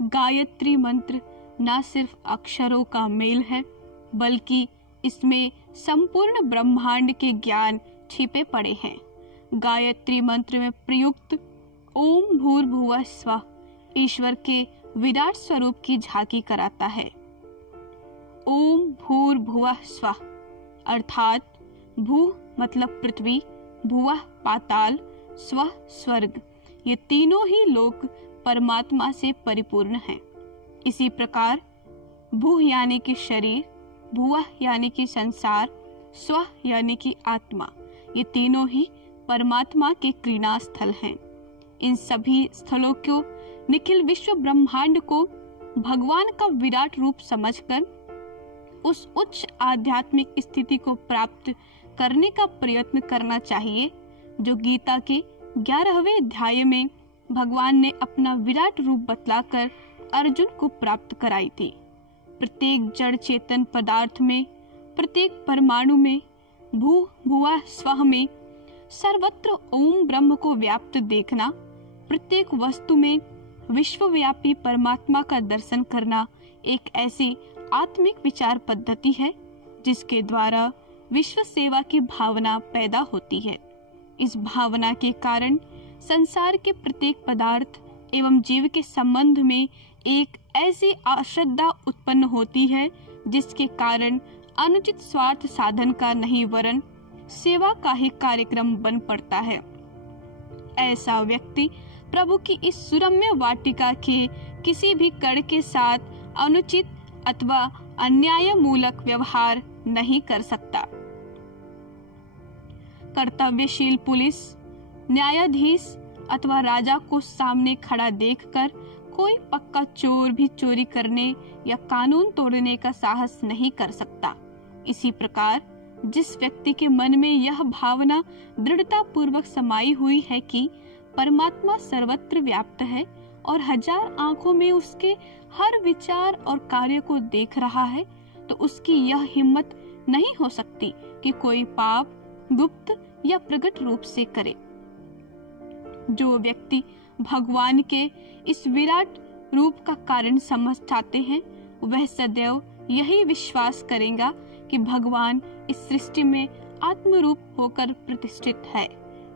गायत्री मंत्र न सिर्फ अक्षरों का मेल है, बल्कि इसमें संपूर्ण ब्रह्मांड के ज्ञान छिपे पड़े हैं। गायत्री मंत्र में प्रयुक्त ओम भूर्भुवः स्वः ईश्वर के विराट स्वरूप की झांकी कराता है। ओम भूर्भुवः स्वः अर्थात भू मतलब पृथ्वी, भुवः पाताल, स्वः स्वर्ग, ये तीनों ही लोक परमात्मा से परिपूर्ण हैं। इसी प्रकार भू यानी कि शरीर, भुवः यानी कि संसार, स्वः यानी कि आत्मा, ये तीनों ही परमात्मा के क्रीड़ा स्थल हैं। इन सभी स्थलों को निखिल विश्व ब्रह्मांड को भगवान का विराट रूप समझकर उस उच्च आध्यात्मिक स्थिति को प्राप्त करने का प्रयत्न करना चाहिए जो गीता के 11वें अध्याय में भगवान ने अपना विराट रूप बतलाकर अर्जुन को प्राप्त कराई थी। प्रत्येक जड़ चेतन पदार्थ में, प्रत्येक परमाणु में, भू भुवः स्वः में सर्वत्र ओम ब्रह्म को व्याप्त देखना, प्रत्येक वस्तु में विश्वव्यापी परमात्मा का दर्शन करना एक ऐसी आत्मिक विचार पद्धति है जिसके द्वारा विश्व सेवा की भावना पैदा होती है। इस भावना के कारण संसार के प्रत्येक पदार्थ एवं जीव के संबंध में एक ऐसी अश्रद्धा उत्पन्न होती है जिसके कारण अनुचित स्वार्थ साधन का नहीं वरन सेवा का ही कार्यक्रम बन पड़ता है। ऐसा व्यक्ति प्रभु की इस सुरम्य वाटिका के किसी भी कण के साथ अनुचित अथवा अन्याय मूलक व्यवहार नहीं कर सकता। कर्तव्यशील पुलिस, न्यायाधीश अथवा राजा को सामने खड़ा देखकर कोई पक्का चोर भी चोरी करने या कानून तोड़ने का साहस नहीं कर सकता। इसी प्रकार जिस व्यक्ति के मन में यह भावना दृढ़ता पूर्वक समाई हुई है कि परमात्मा सर्वत्र व्याप्त है और हजार आंखों में उसके हर विचार और कार्य को देख रहा है, तो उसकी यह हिम्मत नहीं हो सकती कि कोई पाप गुप्त या प्रकट रूप से करे। जो व्यक्ति भगवान के इस विराट रूप का कारण समझ चाहते हैं, वह सदैव यही विश्वास करेगा कि भगवान इस सृष्टि में आत्मरूप होकर प्रतिष्ठित है।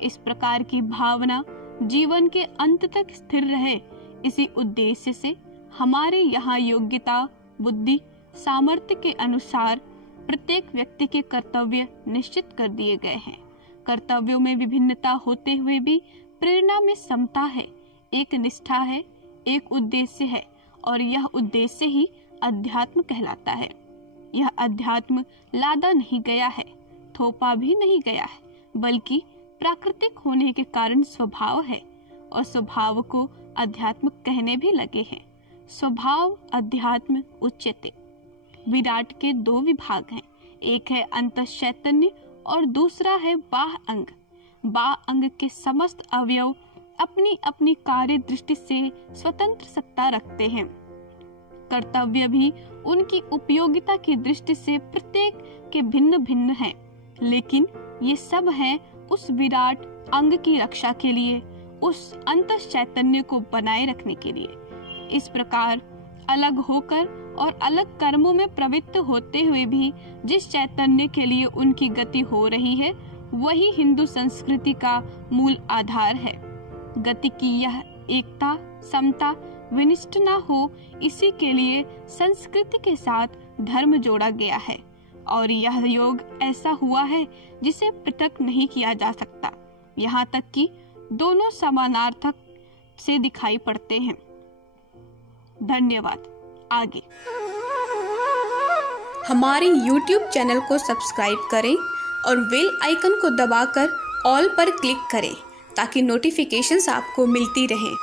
इस प्रकार की भावना जीवन के अंत तक स्थिर रहे, इसी उद्देश्य से हमारे यहाँ योग्यता, बुद्धि, सामर्थ्य के अनुसार प्रत्येक व्यक्ति के कर्तव्य निश्चित कर दिए गए हैं। कर्तव्यों में विभिन्नता होते हुए भी प्रेरणा में समता है, एक निष्ठा है, एक उद्देश्य है और यह उद्देश्य ही अध्यात्म कहलाता है। यह अध्यात्म लादा नहीं गया है, थोपा भी नहीं गया है, बल्कि प्राकृतिक होने के कारण स्वभाव है और स्वभाव को अध्यात्म कहने भी लगे हैं। स्वभाव अध्यात्म उच्यते। विराट के दो विभाग हैं, एक है अंतः चैतन्य और दूसरा है बाह्य अंग। बाह्य अंग के समस्त अवयव अपनी अपनी कार्य दृष्टि से स्वतंत्र सत्ता रखते हैं। कर्तव्य भी उनकी उपयोगिता की दृष्टि से प्रत्येक के भिन्न भिन्न हैं, लेकिन ये सब हैं उस विराट अंग की रक्षा के लिए, उस अंतः चैतन्य को बनाए रखने के लिए। इस प्रकार अलग होकर और अलग कर्मों में प्रवृत्त होते हुए भी जिस चैतन्य के लिए उनकी गति हो रही है, वही हिंदू संस्कृति का मूल आधार है। गति की यह एकता, समता विनिष्ट न हो, इसी के लिए संस्कृति के साथ धर्म जोड़ा गया है और यह योग ऐसा हुआ है जिसे पृथक नहीं किया जा सकता। यहाँ तक कि दोनों समानार्थक से दिखाई पड़ते हैं। धन्यवाद। आगे हमारे YouTube चैनल को सब्सक्राइब करें और बेल आइकन को दबाकर ऑल पर क्लिक करें ताकि नोटिफिकेशंस आपको मिलती रहें।